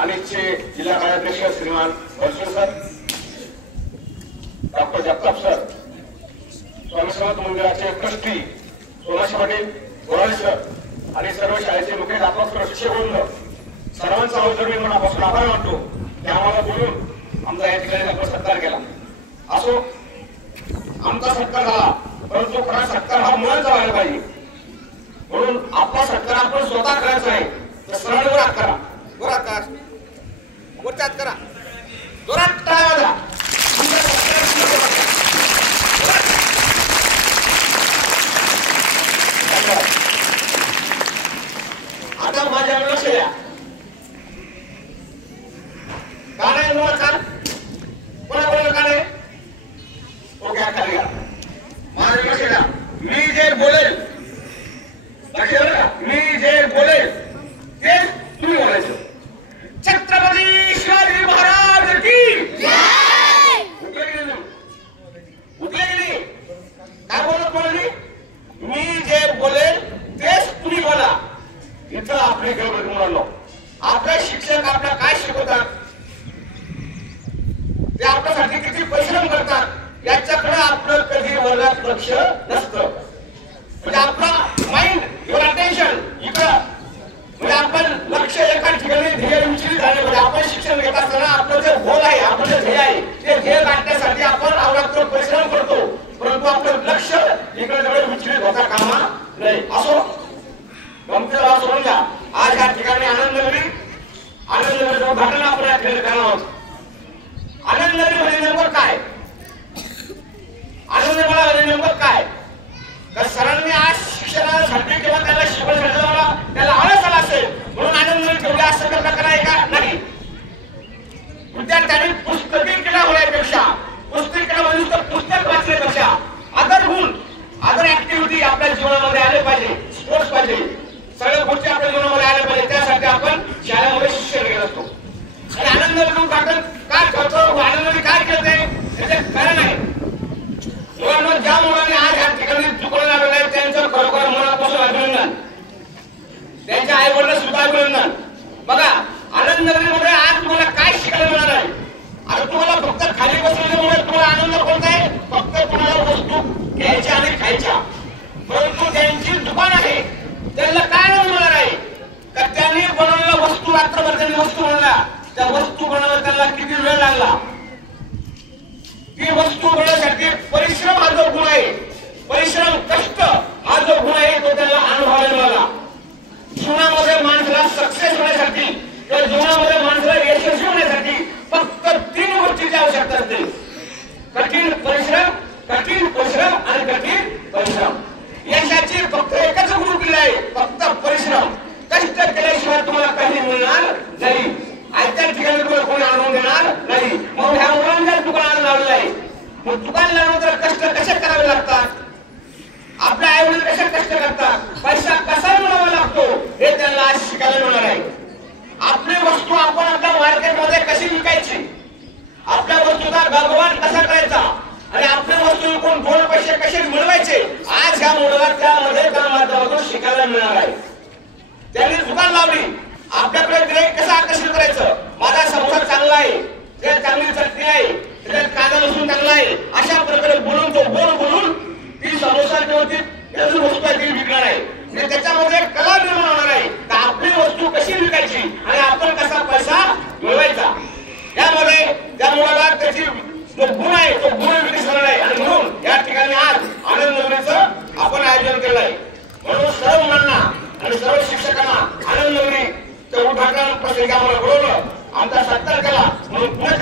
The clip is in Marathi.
अनिलचे जिल्हा कार्याध्यक्ष श्रीमान वरसुर sir, doctor Jagtap sir, Swami Samarth मंदिराचे ट्रस्टी सोनाशी पाटील गोराळे सर आणि सर्व शाळेचे मुख्याध्यापक सर, शिक्षकवृंद, सर्वांचा मी मनापासून आभार मानतो की आम्हाला बोलून आमचा या ठिकाणी आपण सत्कार केला. असो, आमचा सत्कार झाला, परंतु खरा सत्कार हा मुलांचा व्हायला पाहिजे. म्हणून आपला सत्कार आपण स्वतः करायचा आहे. तर सरळ हात करा, वर हात करा, वरच्या हात करा, जोरात टाळ्या वाजवा. आता माझ्या लक्ष द्या. का नाही तुम्हाला काल कोणाकोणाला का नाही? ओके, खाली घ्या. माझ्या लक्ष द्या. मी जे बोलेल, लक्ष द्या का, मी जे बोलेल ते तुम्ही बोलायचं. छत्रपती शिवाजी महाराज की जय. उठले गेली काय बोलत बोलली? मी जे बोलेल तेच तुम्ही बोला. इथं आपली गरज मुलांना, आपले शिक्षक आपल्याला काय शिकवतात, ते आपल्यासाठी किती परिश्रम करतात याच्याकडे आपलं कधी वर्गात लक्ष नसतं. म्हणजे आपला माइंड, युअर अटेन्शन इकडं, म्हणजे आपण लक्ष एका ठिकाणी ध्येय विचलित झाले. म्हणजे आपण शिक्षण घेत असताना आपलं जे गोल आहे, आपलं जे ध्येय आहे, ते ध्येय गाठण्यासाठी आपण अवरात्र परिश्रम करतो, परंतु आपलं लक्ष इकडे जवळ विचलित होता कामा नाही. असो, गमतीला सोडून द्या. आज या ठिकाणी आनंदनगरीचं उद्घाटन आपण या ठिकाणी करणार आहोत. आनंदनगरी म्हणजे नेमकं काय? आनंदनगरी म्हणजे नेमकं काय? तर सरांनी आज शिक्षणासाठी किंवा त्याला शिकवण्यासाठी त्याला आळस आला असेल म्हणून आनंदनगरी ठेवली असं प्रकार आहे का? नाही. विद्यार्थ्यांनी पुस्तकी किडा होण्यापेक्षा, पुस्तकी किडा म्हणजे पुस्तक वाचण्यापेक्षा अदर गुण, अदर ऍक्टिव्हिटी आपल्या जीवनामध्ये आले पाहिजे. स्पोर्ट्स पाहिजे, सगळ्या गोष्टी आपल्या जीवनामध्ये आल्या पाहिजे. त्यासाठी आपण शाळेमध्ये शिक्षण घेत असतो. आणि आनंदनगरी उद्घाटन काय करतो, आनंदनगरी काय करते त्याचे कारण आहे. मुलांना, ज्या मुलांनी आज या ठिकाणी चुकून आलेलं आहे त्यांचं खरोखर मनापासून अभिनंदन, त्यांच्या आई वडिलांना सुद्धा अभिनंदन. बघा, आनंदनगरीमध्ये आज तुम्हाला काय शिकायला मिळणार आहे? आता तुम्हाला फक्त खाली बसल्यामुळे तुम्हाला आनंद कोणता आहे? फक्त तुम्हाला वस्तू घ्यायच्या आणि खायच्या. परंतु त्यांची दुकान आहे, त्यांना काय आनंद मिळणार आहे? का त्यांनी बनवलेल्या वस्तू, रात्रभर त्यांनी वस्तू बनवल्या, त्या वस्तू बनवायला त्यांना किती वेळ लागला, ती वस्तू बनवण्यासाठी परिश्रम हा जो गुण आहे, परिश्रम, कष्ट हा जो गुण आहे तो त्यांना अनुभवायला मिळाला. जीवनामध्ये माणसाला सक्सेस होण्यासाठी किंवा जीवनामध्ये माणसाला यशस्वी होण्यासाठी फक्त 3 गोष्टीची आवश्यकता असते. कठीण परिश्रम, कठीण परिश्रम आणि कठीण परिश्रम. यशाची फक्त एकच गुरुकिल्ली आहे, फक्त परिश्रम. कष्ट केल्याशिवाय तुम्हाला काही मिळणार नाही. आजच्या ठिकाणी तुम्हाला कोणी आणून देणार नाही. मग ह्या मुलांना दुकान लावलेलं आहे, मग दुकान लावल्यानंतर कष्ट कसे करावे लागतात, आपल्या आई वडील कसे कष्ट करतात, पैसा कसा मिळवावा लागतो हे त्यांना आज शिकायला मिळणार आहे. आपली वस्तू आपण आपल्या मार्केटमध्ये कशी विकायची, आपल्या वस्तूचा भगवान कसा करायचा आणि आपली वस्तू विकून 2 पैसे कसे मिळवायचे, आज ह्या मुलाला त्यामध्ये त्या माध्यमातून शिकायला मिळणार आहे. त्यांनी दुकान लावली, आपल्याकडे गिऱ्हाईक कसं आकर्षित करायचं, माझा संसार चांगला आहे, त्यात चांगली चटणी आहे, त्यात कांदा लसूण चांगला आहे, अशा प्रकारे बोलून तो बोलून ती समोसा किंवा ती वस्तू आहे ती विकणार आहे. त्याच्यामध्ये कला निर्माण होणार आहे तर आपली वस्तू कशी विकायची आणि आपण कसा पैसा मिळवायचा, यामध्ये त्या मुलाला त्याची जो गुण आहे तो गुण विकसित होणार आहे. आणि म्हणून या ठिकाणी आज आनंदनगरीचं आपण आयोजन केलं आहे. म्हणून सर्व मुलांना आणि सर्व शिक्षकांना आनंदनगरीचं उद्घाटन प्रसंगी आम्हाला बोलवलं, आमचा सत्कार केला, म्हणून पुन्हा